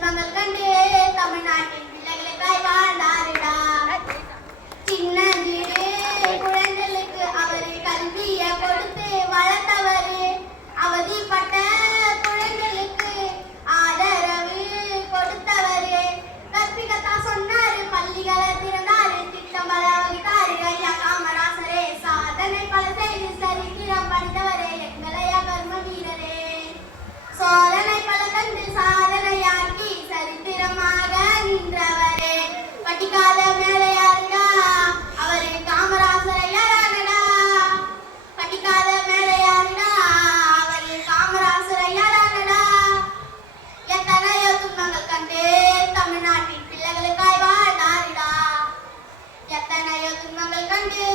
துன்பங்கள் கண்டு தமிழ்நாட்டின் பிள்ளைகளுக்காய் வாழ்ந்தாருடா. சின்னஞ்சிறு குழந்தைகளுக்கு அவரு கல்வியை கொடுத்து வளர்த்தவரு. அவதிப்பட்ட குழந்தைகளுக்கு ஆதரவு கொடுத்தவரு. கற்பிக்கத்தான் சொன்னாரு, பள்ளிகளை திறந்தாரு, திட்டம் பல வகுத்தாரு. ஐயா காமராசரே சாதனை பல செய்து சரித்திரம் படித்தவரே எங்களையா கர்ம வீரரே. சோதனை பல கண்டு சாதனையாக்கி சரித்திரமாக நின்றவரே. படிக்காத மேலையாருடா அவரு காமராசர் ஐயாடா. படிக்காத மேலையாருடா அவரு காமராசர் ஐயாடா. எத்தனையோ துன்பங்கள் கண்டு தமிழ்நாட்டின் பிள்ளைகளுக்காய் வாழ்ந்தாருடா. எத்தனையோ துன்பங்கள் கண்டு